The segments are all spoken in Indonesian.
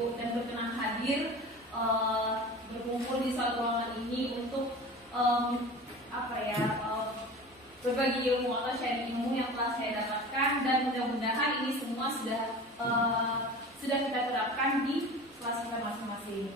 Ibu dan berkenan hadir berkumpul di suatu ruangan ini untuk berbagi ilmu atau sharing ilmu yang telah saya dapatkan, dan mudah-mudahan ini semua sudah kita terapkan di kelas kita masing-masing.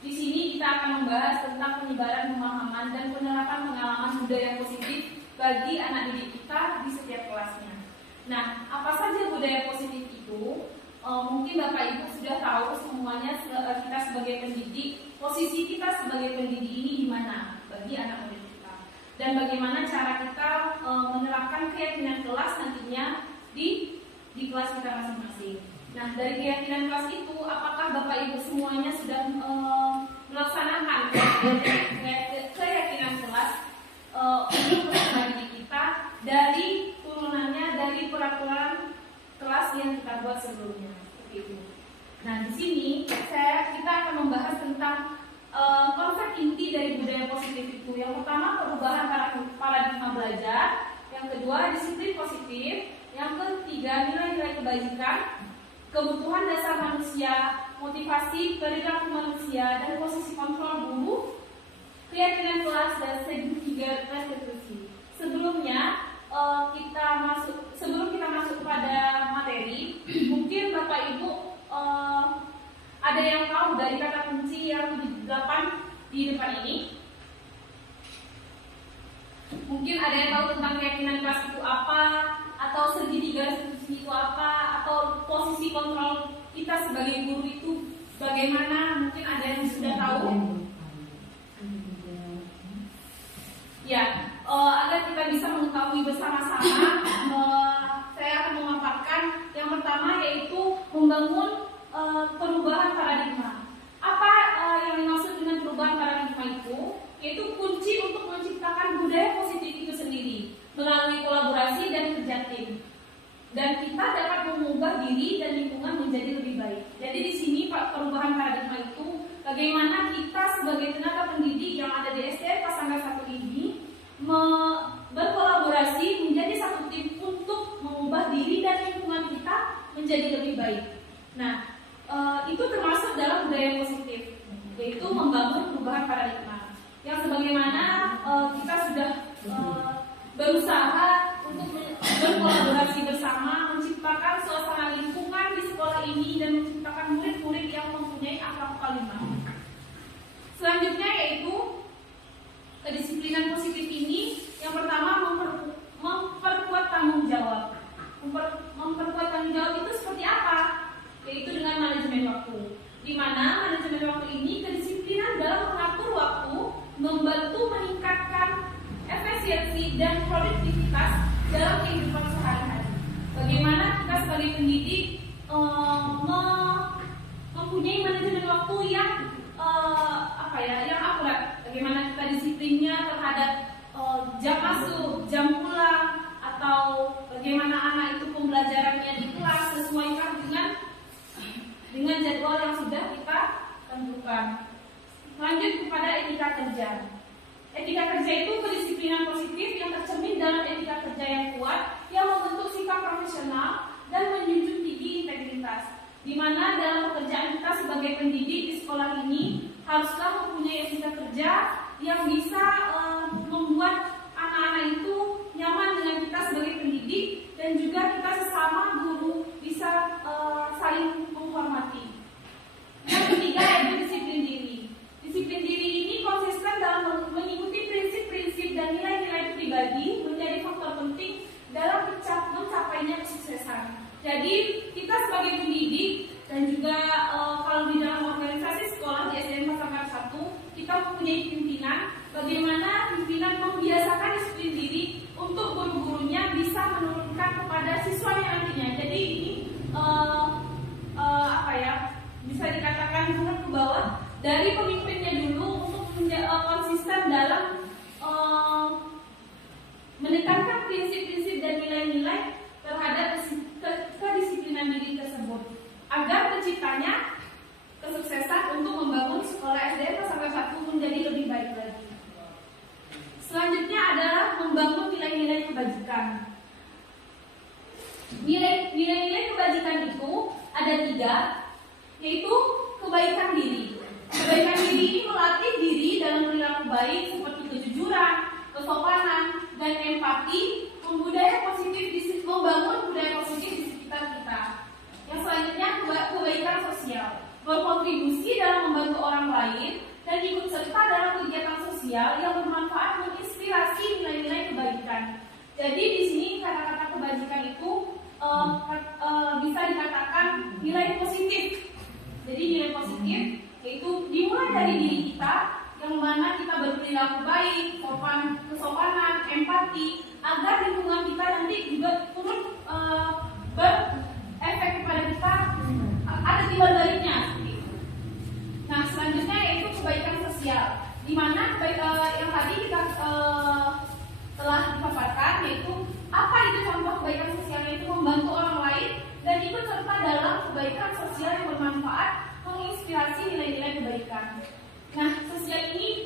Di sini kita akan membahas tentang penyebaran pemahaman dan penerapan pengalaman budaya positif bagi anak didik kita di setiap kelasnya. Nah, apa saja budaya positif itu? Mungkin Bapak Ibu sudah tahu semuanya, kita sebagai pendidik, posisi kita sebagai pendidik ini di mana bagi anak murid kita, dan bagaimana cara kita menerapkan keyakinan kelas nantinya di kelas kita masing-masing. Nah, dari keyakinan kelas itu, apakah Bapak Ibu semuanya sudah melaksanakan keyakinan kelas untuk bersama didik kita dari turunannya dari peraturan kelas yang kita buat sebelumnya, seperti itu. Nah, di sini kita akan membahas tentang konsep inti dari budaya positif itu. Yang pertama, perubahan paradigma belajar. Yang kedua, disiplin positif. Yang ketiga, nilai-nilai kebajikan, kebutuhan dasar manusia, motivasi perilaku manusia, dan posisi kontrol guru, keyakinan kelas, dan segitiga restitusi. Sebelum kita masuk pada materi, mungkin Bapak Ibu ada yang tahu dari kata kunci yang 8 di depan ini? Mungkin ada yang tahu tentang keyakinan kelas itu apa, atau segitiga restitusi itu apa, atau posisi kontrol kita sebagai guru itu bagaimana? Mungkin ada yang sudah tahu? Ya, agar kita bisa mengetahui bersama-sama, saya akan memaparkan yang pertama, yaitu membangun perubahan paradigma. Apa yang dimaksud dengan perubahan paradigma itu? Yaitu kunci untuk menciptakan budaya positif itu sendiri melalui kolaborasi dan kerja tim. Dan kita dapat mengubah diri dan lingkungan menjadi lebih baik. Jadi di sini perubahan paradigma itu bagaimana kita sebagai tenaga pendidik yang ada di SDN Pasangga 1 ini berkolaborasi menjadi satu tim untuk mengubah diri dan lingkungan kita menjadi lebih baik. Nah, itu termasuk dalam budaya positif, yaitu membangun perubahan paradigma. Yang sebagaimana kita sudah berusaha untuk berkolaborasi bersama, menciptakan suasana lingkungan di sekolah ini dan menciptakan murid-murid yang mempunyai akhlak kalimah. Selanjutnya yaitu kedisiplinan positif ini. Yang pertama, memperkuat tanggung jawab. Memperkuat tanggung jawab itu seperti apa? Yaitu dengan manajemen waktu. Di mana manajemen waktu ini kedisiplinan dalam mengatur waktu membantu meningkatkan efisiensi dan produktivitas dalam kehidupan sehari-hari. Bagaimana kita sebagai pendidik mempunyai manajemen waktu yang yang akurat. Bagaimana kita disiplinnya terhadap jam masuk, jam pulang, atau bagaimana anak itu pembelajarannya di kelas sesuaikan dengan jadwal yang sudah kita tentukan. Lanjut kepada etika kerja. Etika kerja itu kedisiplinan positif yang tercermin dalam etika kerja yang kuat, yang membentuk sikap profesional dan menjunjung tinggi integritas. Di mana dalam pekerjaan kita sebagai pendidik di sekolah ini haruslah mempunyai etika kerja yang bisa membuat anak-anak itu nyaman dengan kita sebagai pendidik, dan juga kita sesama guru bisa saling menghormati. Yang ketiga yaitu disiplin diri. Disiplin diri ini konsisten dalam mengikuti prinsip-prinsip dan nilai-nilai pribadi menjadi faktor penting dalam mencapainya kesuksesan. Jadi kita sebagai pendidik dan juga kalau di dalam organisasi sekolah di SDN Pasangga 1 kita mempunyai pimpinan. Bagaimana pimpinan membiasakan disiplin diri untuk guru-gurunya bisa menurunkan kepada siswanya nantinya. Jadi ini bisa dikatakan turun ke bawah dari pemimpinnya dulu untuk konsisten dalam menekankan prinsip-prinsip dan nilai-nilai terhadap kedisiplinan diri tersebut agar terciptanya kesuksesan untuk membangun sekolah SDN Pasangga 1 menjadi lebih baik lagi. Selanjutnya adalah membangun nilai-nilai kebajikan. Nilai-nilai kebajikan itu ada 3, yaitu kebaikan diri. Kebaikan diri ini melatih diri dalam perilaku baik seperti kejujuran, kesopanan, dan empati, membangun budaya positif di sekitar kita. Yang selanjutnya kebaikan sosial, berkontribusi dalam membantu orang lain dan ikut serta dalam kegiatan sosial yang bermanfaat menginspirasi nilai-nilai kebaikan. Jadi di sini kata-kata kebajikan itu bisa dikatakan nilai positif. Jadi nilai positif yaitu dimulai dari diri kita, yang mana kita berperilaku baik, kesopanan, empati, agar lingkungan kita nanti juga turut berefek kepada kita, ada timbal baliknya. Nah, selanjutnya yaitu kebaikan sosial, di mana yang tadi kita telah dipaparkan, yaitu apa itu contoh kebaikan sosial, yaitu membantu orang lain dan ikut serta dalam kebaikan sosial yang bermanfaat, menginspirasi nilai-nilai kebaikan. Nah, sosial ini